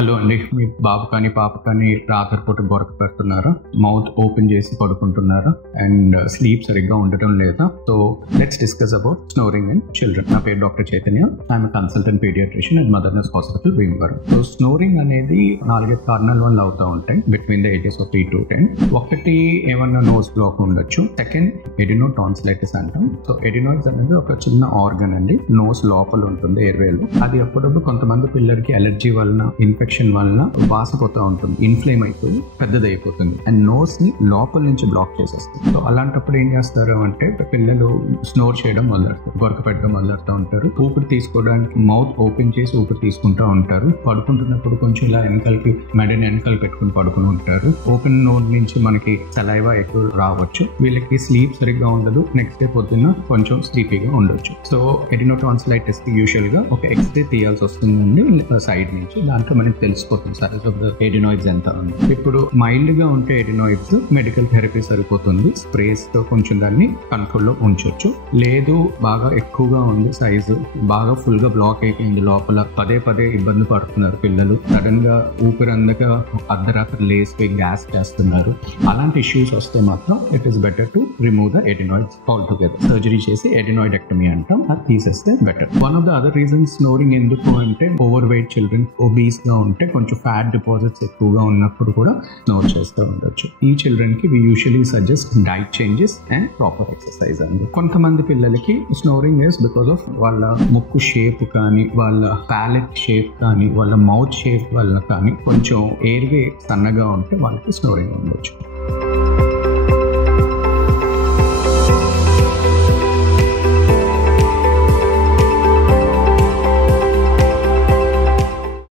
Hello అండి, మీ బాబు కానీ పాప కానీ రాత్రిపూట గొరక పెడుతున్నారా, మౌత్ ఓపెన్ చేసి పడుకుంటున్నారా అండ్ స్లీప్ సరిగ్గా ఉండటం లేదా? So let's discuss about snoring in children. నా పేరు doctor Chaitanya. I'm consultant paediatrician at Mother Nurse Hospital Bhimavaram. So snoring అనేది 4 కారణాల వల్ల అవుతూ ఉంటాయి between the ages of 3 to 10. ఒకటి ఏమన్నా నోస్ బ్లాక్ ఉండొచ్చు. సెకండ్ ఎడినోటాన్సిలైటిస్ అంటాం. సో ఎడినాయిడ్స్ అనేది ఒక చిన్న ఆర్గన్ అండి, నోస్ లోపల ఉంటుంది ఎయిర్వేలో. అది అప్పుడప్పుడు కొంతమంది పిల్లలకి అలర్జీ వలన ఇన్ఫెక్షన్ వలన వాసిపోతూ ఉంటుంది, ఇన్ఫ్లేమ్ అయిపోయి పెద్దదైపోతుంది అండ్ నోస్ ని లోపల నుంచి బ్లాక్ చేసేస్తుంది. సో అలాంటప్పుడు ఏం చేస్తారు అంటే పిల్లలు స్నోర్ చేయడం మొదలెడతారు, గొరక పెట్టడం మొదలెడుతూ ఉంటారు. ఊపిరి తీసుకోవడానికి మౌత్ ఓపెన్ చేసి ఊపిరి తీసుకుంటూ ఉంటారు. పడుకుంటున్నప్పుడు కొంచెం ఇలా వెనకాలకి మెడని వెనకాల పెట్టుకుని పడుకుని ఉంటారు. ఓపెన్ నోట్ నుంచి మనకి సలైవా ఎక్కువ రావచ్చు. వీళ్ళకి స్లీప్ సరిగ్గా ఉండదు. నెక్స్ట్ డే పొద్దున్న కొంచెం స్లీపీగా ఉండొచ్చు. సో ఎడినోటాన్సిలైటిస్ కి యూజువల్ గా ఒక ఎక్స్రే తీయాల్సి వస్తుందండి సైడ్ నుంచి. దాంట్లో మనకి తెలిసిపోతుంది సైజ్ ఆఫ్ ద ఎడినాయిడ్స్ ఎంత ఉంది. ఇప్పుడు మైల్డ్ గా ఉంటే ఎడినాయిడ్స్ మెడికల్ థెరపీ సరిపోతుంది, స్ప్రేస్ తో కొంచెం దాన్ని కంట్రోల్లో ఉంచొచ్చు. లేదు బాగా ఎక్కువగా ఉంది సైజు, బాగా ఫుల్ గా బ్లాక్ అయిపోయింది లోపల, పదే పదే ఇబ్బంది పడుతున్నారు పిల్లలు, సడన్ గా ఊపిరి అందక అర్ధరాత్రి లేసిపోయి గ్యాస్ చేస్తున్నారు, అలాంటి ఇష్యూస్ వస్తే మాత్రం it is better to remove the adenoids all together. Surgery చేసి ఎడినాయిడెక్టమీ అంటాం, అది తీసేస్తే better. One of the other reasons snoring ఎందుకు అంటే ఓవర్ వెయిట్ చిల్డ్రన్, ఒబీస్ గా ఉంటే కొంచెం ఫ్యాట్ డిపాజిట్స్ ఎక్కువగా ఉన్నప్పుడు కూడా స్నోర్ చేస్తూ ఉండొచ్చు. ఈ చిల్డ్రన్ కి we usually suggest diet changes and proper exercise అండి. కొంతమంది పిల్లలకి స్నోరింగ్ ఇస్ బికాస్ ఆఫ్ వాళ్ళ ముక్కు షేప్ కానీ, వాళ్ళ ప్యాలెట్ షేప్ కానీ, వాళ్ళ మౌత్ షేప్ వల్ల కానీ కొంచెం ఎయిర్వే సన్నగా ఉంటే వాళ్ళకి స్నోరింగ్ ఉండొచ్చు.